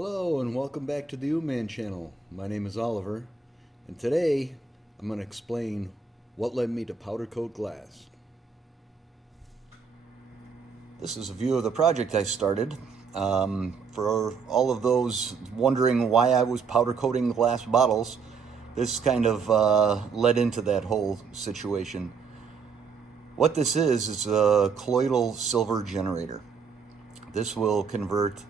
Hello and welcome back to the U-Man channel. My name is Oliver, and today I'm going to explain what led me to powder coat glass. This is a view of the project I started. For all of those wondering why I was powder coating glass bottles, this kind of led into that whole situation. What this is a colloidal silver generator. This will convert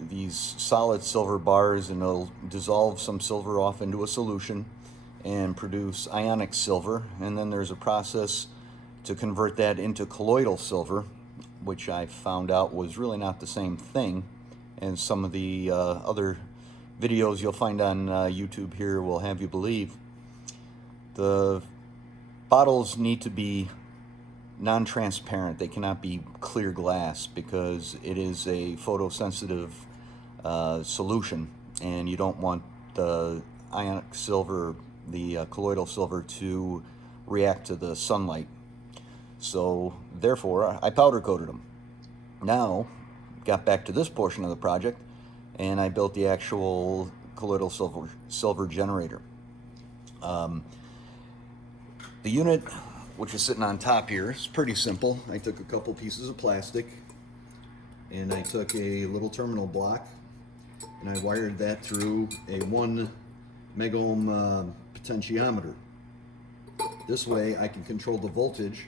these solid silver bars, and it'll dissolve some silver off into a solution and produce ionic silver, and then there's a process to convert that into colloidal silver, which I found out was really not the same thing, and some of the other videos you'll find on YouTube here will have you believe. The bottles need to be non-transparent. They cannot be clear glass because it is a photosensitive solution, and you don't want the ionic silver, the colloidal silver, to react to the sunlight. So therefore I powder coated them. Now got back to this portion of the project, and I built the actual colloidal silver generator. The unit, which is sitting on top here, is pretty simple. I took a couple pieces of plastic, and I took a little terminal block, and I wired that through a 1 megohm potentiometer. This way I can control the voltage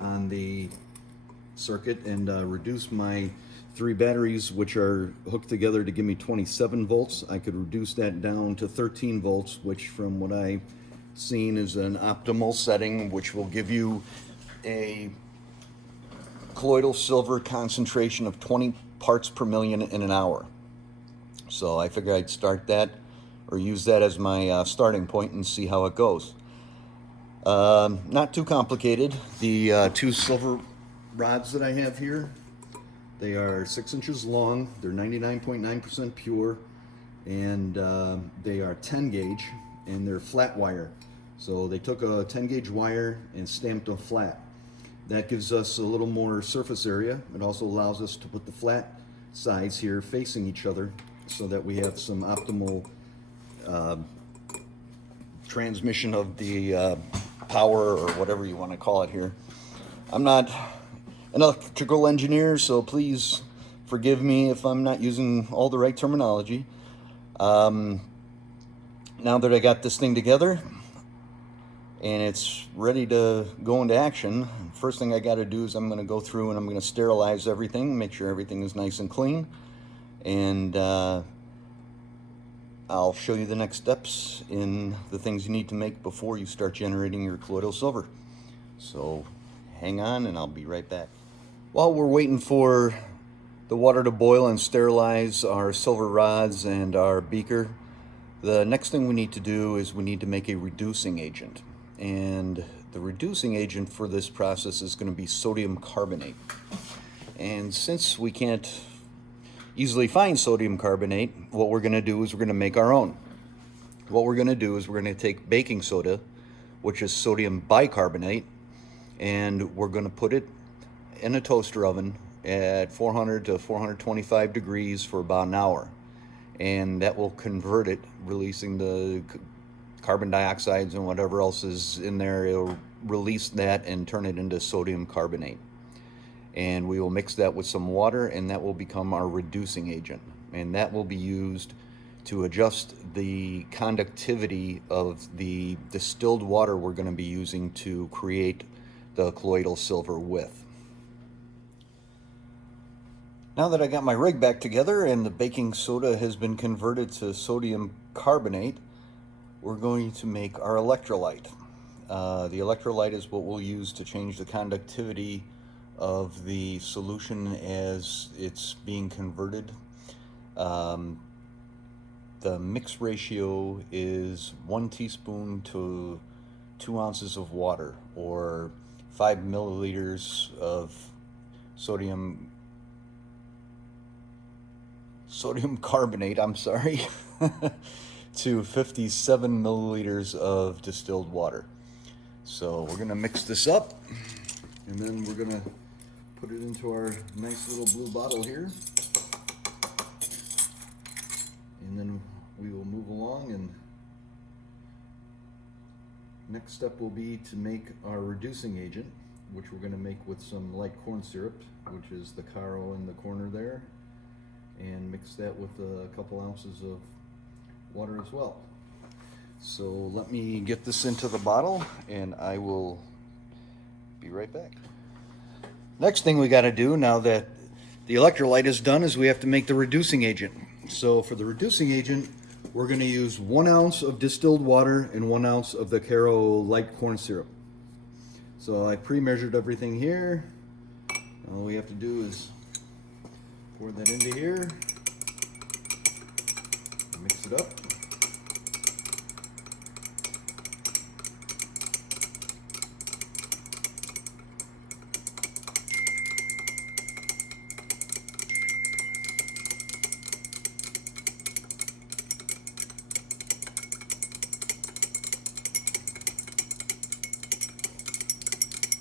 on the circuit and reduce my 3 batteries, which are hooked together to give me 27 volts. I could reduce that down to 13 volts, which from what I've seen is an optimal setting, which will give you a colloidal silver concentration of 20 parts per million in an hour. So I figured I'd start that, or use that as my starting point, and see how it goes. Not too complicated. The 2 silver rods that I have here, they are 6 inches long. They're 99.9% pure, and they are 10 gauge, and they're flat wire. So they took a 10 gauge wire and stamped them flat. That gives us a little more surface area. It also allows us to put the flat sides here facing each other so that we have some optimal transmission of the power, or whatever you want to call it here. I'm not an electrical engineer, so please forgive me if I'm not using all the right terminology. Now that I got this thing together and it's ready to go into action, first thing I got to do is I'm going to go through and I'm going to sterilize everything, make sure everything is nice and clean, and I'll show you the next steps in the things you need to make before you start generating your colloidal silver. So hang on and I'll be right back. While we're waiting for the water to boil and sterilize our silver rods and our beaker, the next thing we need to do is we need to make a reducing agent. And the reducing agent for this process is going to be sodium carbonate. And since we can't easily find sodium carbonate, what we're going to do is we're going to make our own. What we're going to do is we're going to take baking soda, which is sodium bicarbonate, and we're going to put it in a toaster oven at 400 to 425 degrees for about an hour. And that will convert it, releasing the carbon dioxides and whatever else is in there. It'll release that and turn it into sodium carbonate. And we will mix that with some water, and that will become our reducing agent. And that will be used to adjust the conductivity of the distilled water we're going to be using to create the colloidal silver with. Now that I got my rig back together and the baking soda has been converted to sodium carbonate, we're going to make our electrolyte. The electrolyte is what we'll use to change the conductivity of the solution as it's being converted. The mix ratio is 1 teaspoon to 2 ounces of water, or 5 milliliters of sodium carbonate, to 57 milliliters of distilled water. So we're going to mix this up, and then we're going to put it into our nice little blue bottle here. and then we will move along, and next step will be to make our reducing agent, which we're going to make with some light corn syrup, which is the Caro in the corner there, and mix that with a couple ounces of water as well. So let me get this into the bottle and I will be right back. Next thing we got to do now that the electrolyte is done is we have to make the reducing agent. So for the reducing agent, we're going to use 1 ounce of distilled water and 1 ounce of the Caro light corn syrup. So I pre-measured everything here. All we have to do is pour that into here, mix it up.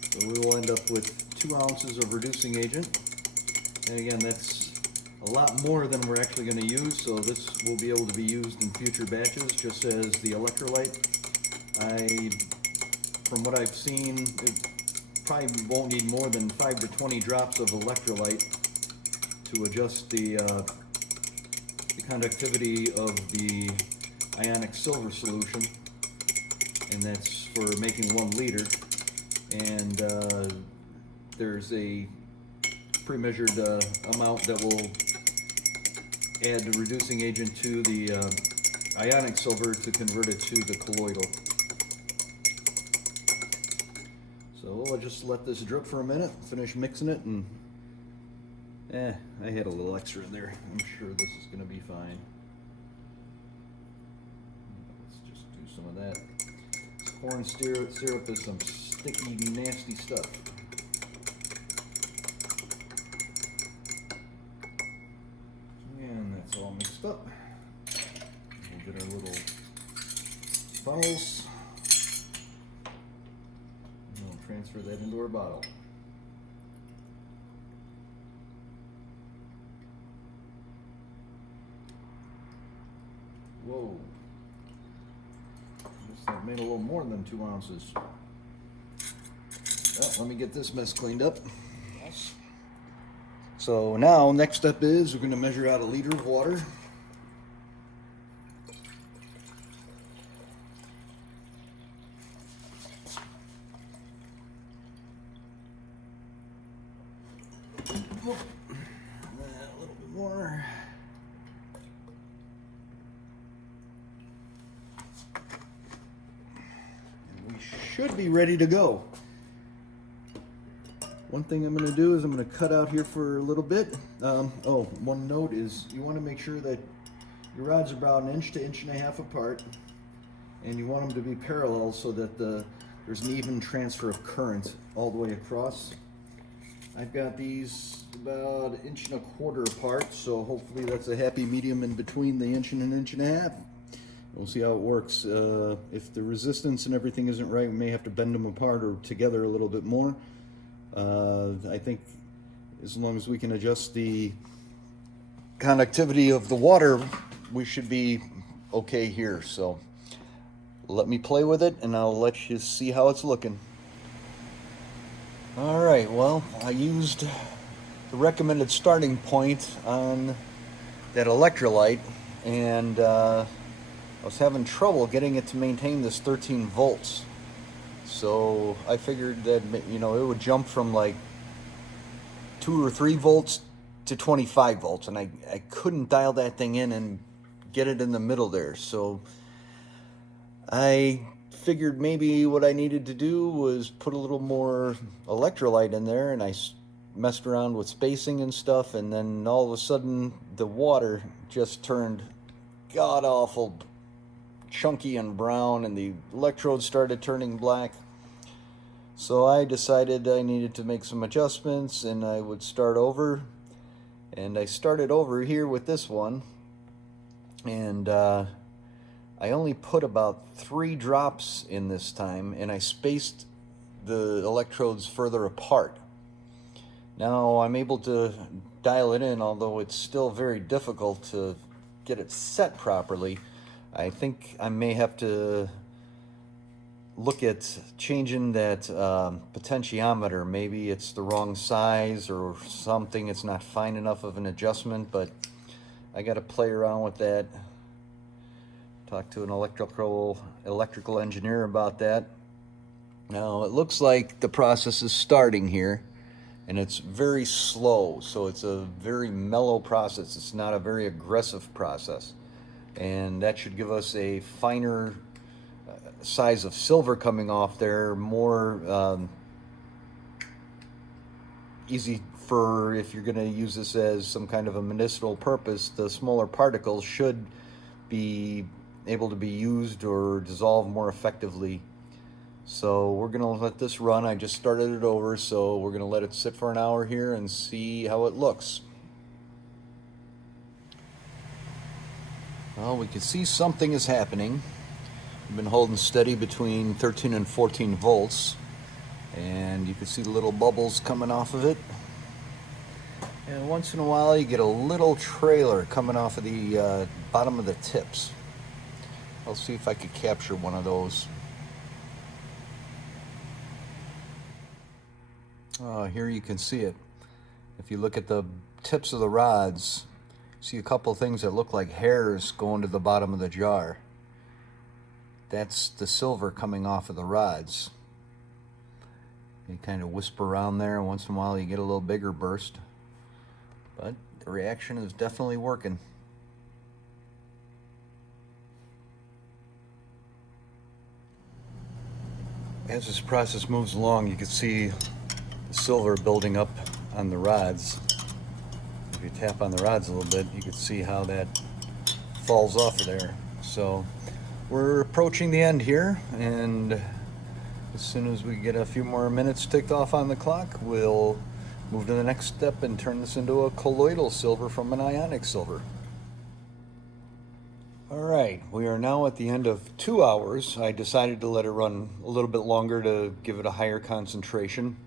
So we will end up with 2 ounces of reducing agent. And again, that's a lot more than we're actually going to use, so this will be able to be used in future batches, just as the electrolyte. From what I've seen, it probably won't need more than 5 to 20 drops of electrolyte to adjust the conductivity of the ionic silver solution, and that's for making 1 liter. And there's a pre-measured amount that will add the reducing agent to the ionic silver to convert it to the colloidal. So I'll just let this drip for a minute, finish mixing it, and I had a little extra in there. I'm sure this is going to be fine. Let's just do some of that. This corn syrup is some sticky, nasty stuff. And that's all mixed up. We'll get our little funnels. And we'll transfer that into our bottle. Whoa. That made a little more than 2 ounces. Well, let me get this mess cleaned up. Yes. So now, next step is we're going to measure out 1 liter of water. A little bit more. And we should be ready to go. One thing I'm going to do is I'm going to cut out here for a little bit. One note is you want to make sure that your rods are about 1 to 1.5 inches apart, and you want them to be parallel so that there's an even transfer of current all the way across. I've got these about 1.25 inches apart, so hopefully that's a happy medium in between the 1 and 1.5 inches. We'll see how it works. If the resistance and everything isn't right, we may have to bend them apart or together a little bit more. I think as long as we can adjust the conductivity of the water, we should be okay here. So let me play with it and I'll let you see how it's looking. Alright, well, I used the recommended starting point on that electrolyte, and I was having trouble getting it to maintain this 13 volts. So I figured that, it would jump from like 2 or 3 volts to 25 volts, and I couldn't dial that thing in and get it in the middle there. So I figured maybe what I needed to do was put a little more electrolyte in there, and I messed around with spacing and stuff, and then all of a sudden the water just turned god-awful chunky and brown, and the electrodes started turning black. So I decided I needed to make some adjustments and I would start over, and I started over here with this one, and I only put about 3 drops in this time, and I spaced the electrodes further apart. Now I'm able to dial it in, although it's still very difficult to get it set properly, I think I may have to look at changing that potentiometer. Maybe it's the wrong size or something. It's not fine enough of an adjustment, but I got to play around with that. Talk to an electrical engineer about that. Now it looks like the process is starting here, and it's very slow, so it's a very mellow process. It's not a very aggressive process, and that should give us a finer size of silver coming off there, more easy for if you're going to use this as some kind of a medicinal purpose. The smaller particles should be able to be used or dissolved more effectively. So we're going to let this run. I just started it over, so we're going to let it sit for an hour here and see how it looks. Well, we can see something is happening. I've been holding steady between 13 and 14 volts, and you can see the little bubbles coming off of it. And once in a while you get a little trailer coming off of the bottom of the tips. I'll see if I could capture one of those. Here you can see it. If you look at the tips of the rods, see a couple things that look like hairs going to the bottom of the jar. That's the silver coming off of the rods. You kind of whisper around there, and once in a while you get a little bigger burst. But the reaction is definitely working. As this process moves along, you can see the silver building up on the rods. If you tap on the rods a little bit, you can see how that falls off of there. So we're approaching the end here, and as soon as we get a few more minutes ticked off on the clock, we'll move to the next step and turn this into a colloidal silver from an ionic silver. All right, we are now at the end of 2 hours. I decided to let it run a little bit longer to give it a higher concentration.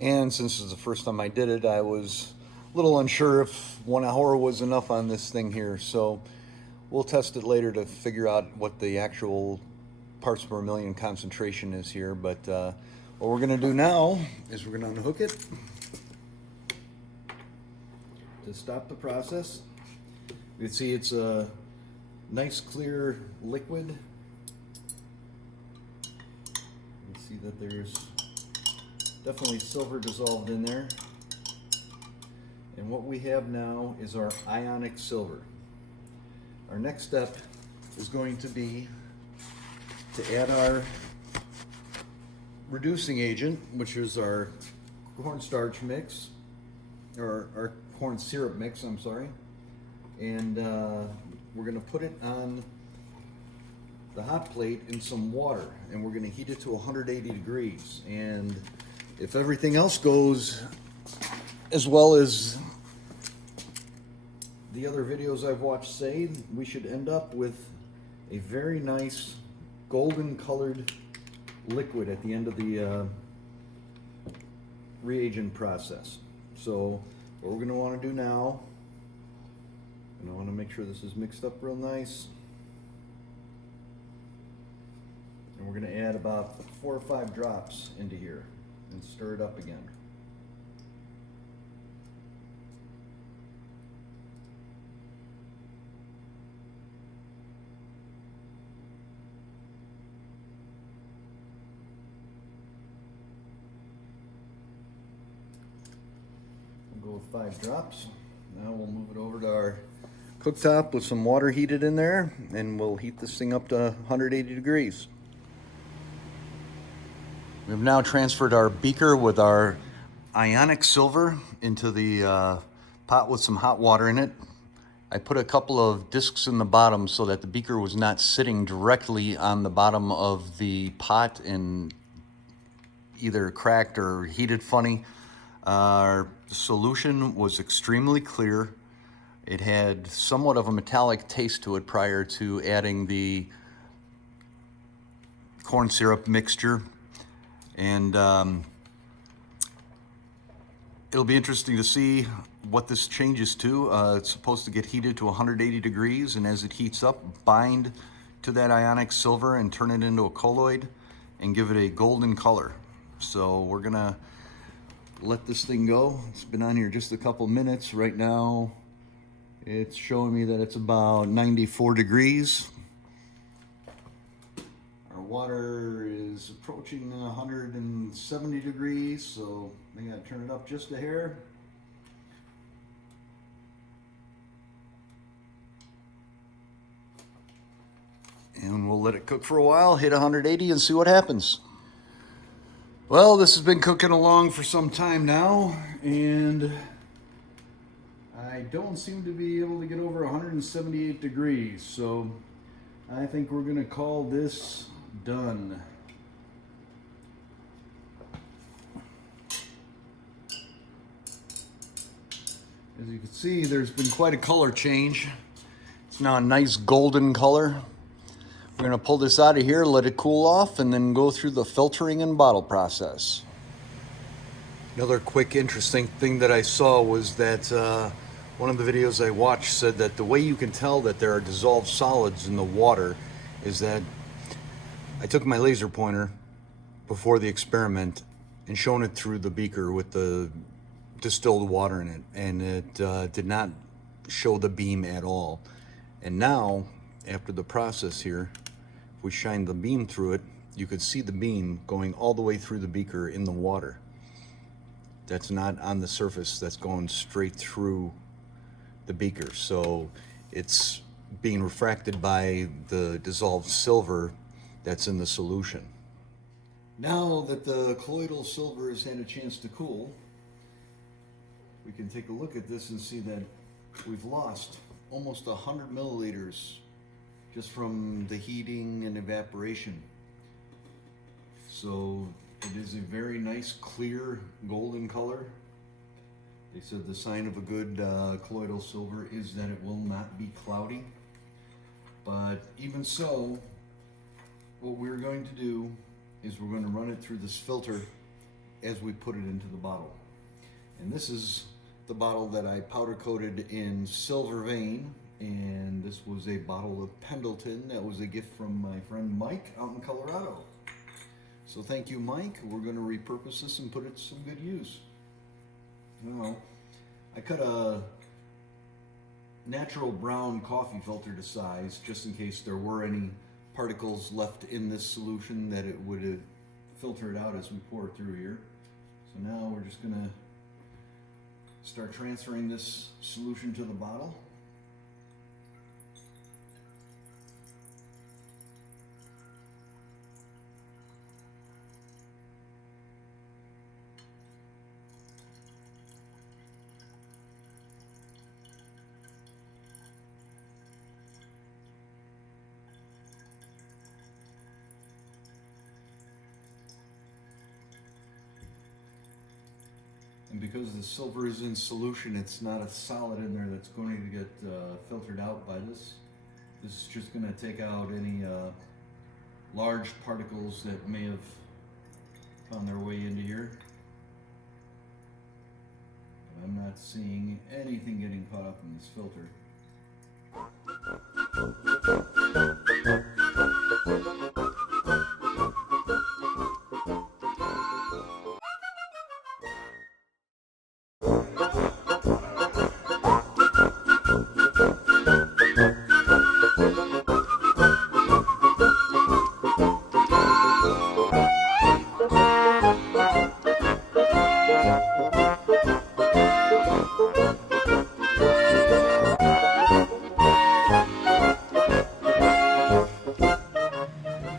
And since this is the first time I did it, I was a little unsure if 1 hour was enough on this thing here. So we'll test it later to figure out what the actual parts per million concentration is here. But what we're going to do now is we're going to unhook it to stop the process. You can see it's a nice clear liquid. You can see that there's definitely silver dissolved in there. And what we have now is our ionic silver. Our next step is going to be to add our reducing agent, which is our cornstarch mix, or our corn syrup mix, I'm sorry. And we're going to put it on the hot plate in some water, and we're going to heat it to 180 degrees. And if everything else goes as well as the other videos I've watched say, we should end up with a very nice golden colored liquid at the end of the reagent process. So what we're going to want to do now, and I want to make sure this is mixed up real nice, and we're going to add about 4 or 5 drops into here and stir it up again. We'll go with 5 drops. Now we'll move it over to our cooktop with some water heated in there, and we'll heat this thing up to 180 degrees. We've now transferred our beaker with our ionic silver into the pot with some hot water in it. I put a couple of discs in the bottom so that the beaker was not sitting directly on the bottom of the pot and either cracked or heated funny. Our solution was extremely clear. It had somewhat of a metallic taste to it prior to adding the corn syrup mixture. And It'll be interesting to see what this changes to. It's supposed to get heated to 180 degrees, and as it heats up, bind to that ionic silver and turn it into a colloid and give it a golden color. So we're gonna let this thing go. It's been on here just a couple minutes. Right now, it's showing me that it's about 94 degrees. Our water is approaching 170 degrees, so I gotta turn it up just a hair. And we'll let it cook for a while, hit 180 and see what happens. Well, this has been cooking along for some time now, and I don't seem to be able to get over 178 degrees, so I think we're gonna call this done. As you can see, there's been quite a color change. It's now a nice golden color. We're gonna pull this out of here, let it cool off, and then go through the filtering and bottle process. Another quick interesting thing that I saw was that one of the videos I watched said that the way you can tell that there are dissolved solids in the water is that I took my laser pointer before the experiment and shone it through the beaker with the distilled water in it, and it did not show the beam at all. And now, after the process here, if we shine the beam through it, you could see the beam going all the way through the beaker in the water. That's not on the surface, that's going straight through the beaker. So it's being refracted by the dissolved silver that's in the solution. Now that the colloidal silver has had a chance to cool, we can take a look at this and see that we've lost almost 100 milliliters just from the heating and evaporation. So it is a very nice, clear, golden color. They said the sign of a good colloidal silver is that it will not be cloudy. But even so, what we're going to do is we're going to run it through this filter as we put it into the bottle. And this is the bottle that I powder coated in silver vein, and this was a bottle of Pendleton that was a gift from my friend Mike out in Colorado. So thank you, Mike. We're going to repurpose this and put it to some good use. Well, I cut a natural brown coffee filter to size just in case there were any particles left in this solution that it would filter it out as we pour it through here. So now we're just going to start transferring this solution to the bottle. And because the silver is in solution, it's not a solid in there that's going to get filtered out by this. This is just going to take out any large particles that may have found their way into here. But I'm not seeing anything getting caught up in this filter.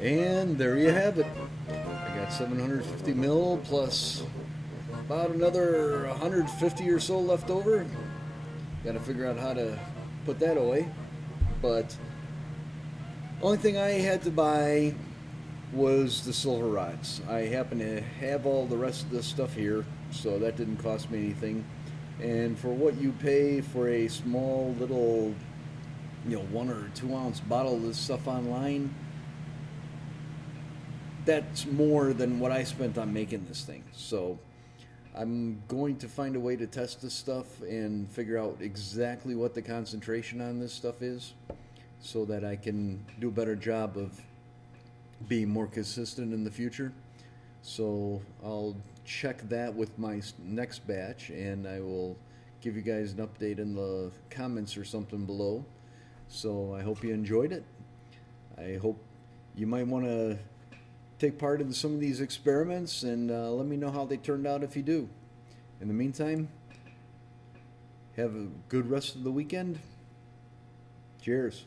And there you have it. I got 750 mil plus about another 150 or so left over. Got to figure out how to put that away. But only thing I had to buy was the silver rods. I happen to have all the rest of this stuff here, so that didn't cost me anything. And for what you pay for a small little, 1 or 2 ounce bottle of this stuff online, that's more than what I spent on making this thing. So I'm going to find a way to test this stuff and figure out exactly what the concentration on this stuff is so that I can do a better job of being more consistent in the future. So I'll check that with my next batch, and I will give you guys an update in the comments or something below. So I hope you enjoyed it. I hope you might want to take part in some of these experiments, and let me know how they turned out if you do. In the meantime, have a good rest of the weekend. Cheers.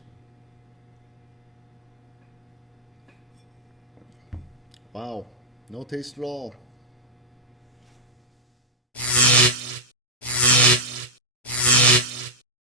Wow, no taste at all.